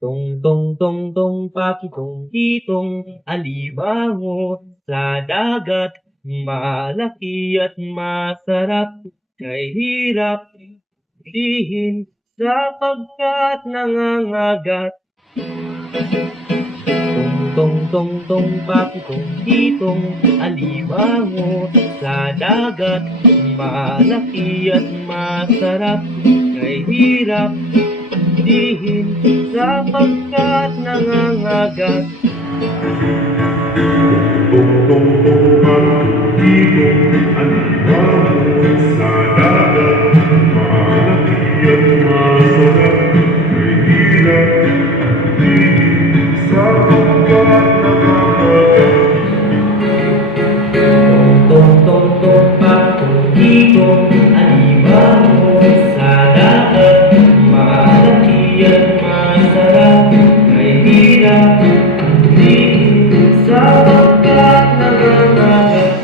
Tong tong tong tong pakitong titong alimango sa dagat, malaki at masarap, kay hirap dihin sapagkat nangangagat. Tong tong tong pakitong titong alimango sa dagat, malaki at masarap, kay hirap dihin sapagkat nangangagat. Tong tong tong pakitong titong alimango sa dagat, malaki at masarap, kay hirap dihin sapagkat nangangagat. Tong pakitong alimango sa dagat, malaki at masarap, kay hirap dihin sapagkat nangangagat.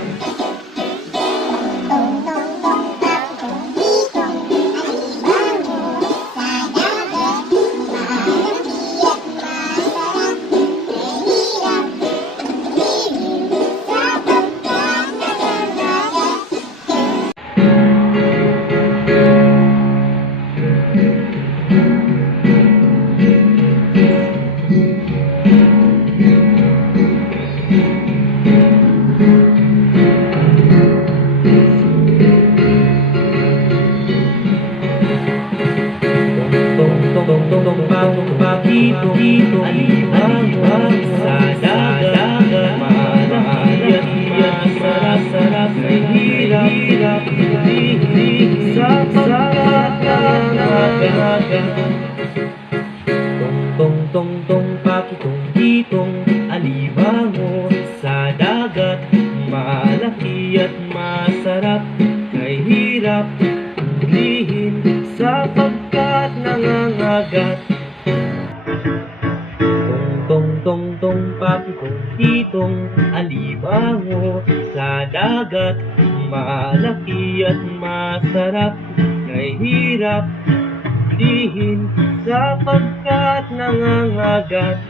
Tong pakitong titong alimango sa dagat, malaki at masarap, kay hirap dihin sapagkat nangangagat. Tong pakitong titong alimango sa dagat, malaki at masarap, kay hirap dihin sapagkat nangangagat. Tong pakitong titong alimango sa dagat, malaki at masarap, kay hirap dihin sapagkat nangangagat.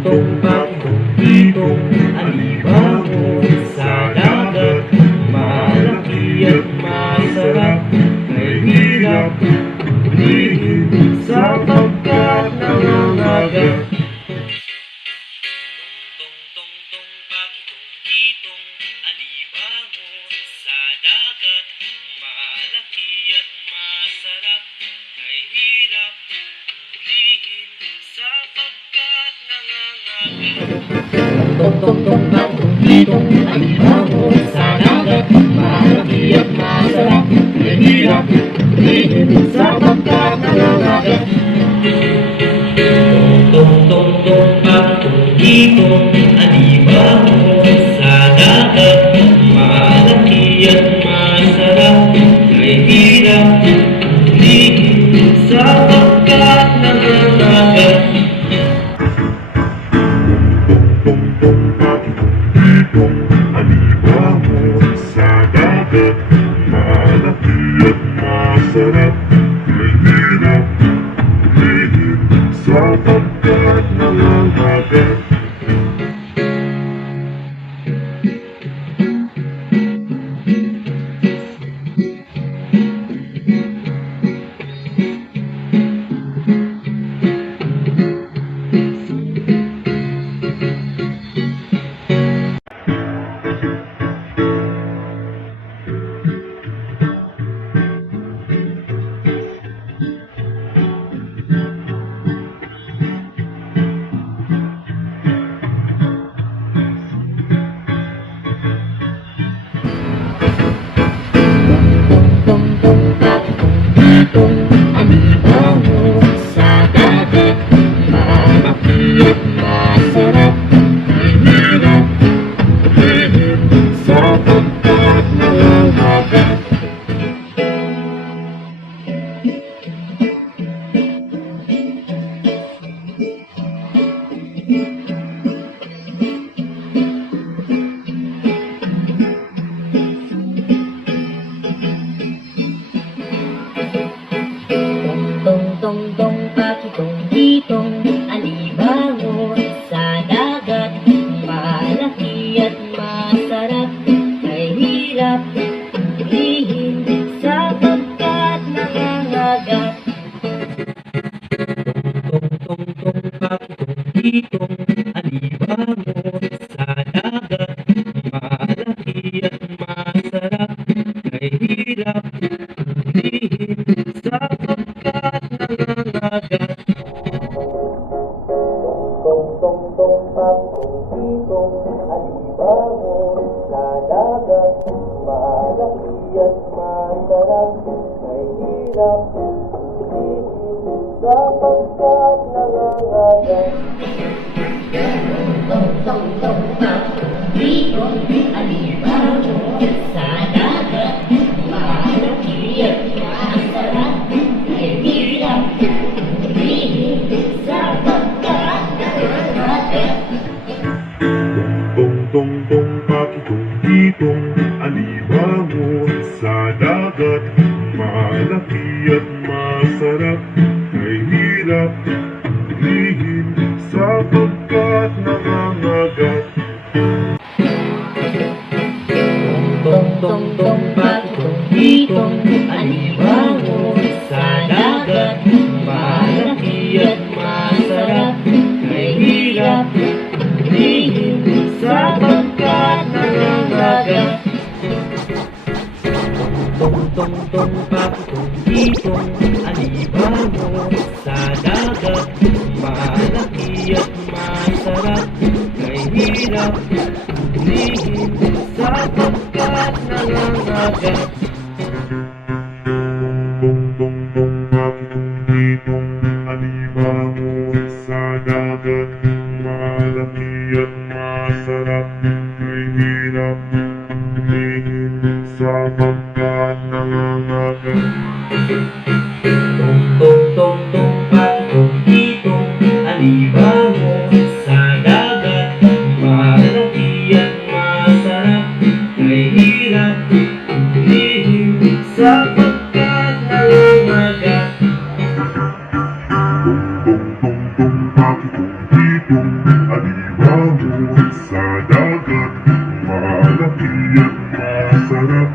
Tong pakitong titong alimango sa dagat, malaki at masarap, kay hirap dihin sapagkat Tong pakitong titong alimango sa dagat, malaki at masarap, kay hirap dihin sapagkat nangangagat. Tong pakitong titong alimango sa dagat, malaki at masarap, kay hirap dihin sapagkat nangangagat. Masarap, kay hirap dihin sapagkat nangangagat. hirap lihim sapagkat nangangagat. Tong-tong-tong pakitong-kitong alimango sa dagat. Malaki at masarap, may hirap lihim sapagkat nangangagat. Tong-tong-tong pakitong-kitong alimango sa dagat. Malaki at masarap, may hirap lihim sapagkat nangangagat. Tong-tong-tong pakitong alimango sa dagat. Malaki at masarap, may hirap lihim sapagkat nangangagat. Tong-tong-tong pakitong-kitong alimango sa dagat. Malaki at masarap, may hirap lihim sapagkat nangangagat. Tong-tong-tong pakitong-kitong alimango sa dagat. Malaki at masarap, may hirap lihim sapagkat nangangagat. Tong-tong-tong pakitong-kitong alimango sa dagat. Malaki at masarap, may hirap lihim sapagkat nangangagat. Tong-tong-tong pakitong-kitong alimango sa dagat. Malaki at masarap, may hirap lihim sapagkat nangangagat. Tong-tong-tong pakitong-kitong alimango sa dagat. Malaki at masarap, may hirap lihim sapagkat nangangagat. Tong-tong-tong pakitong-kitong alimango sa dagat. Malaki at masarap,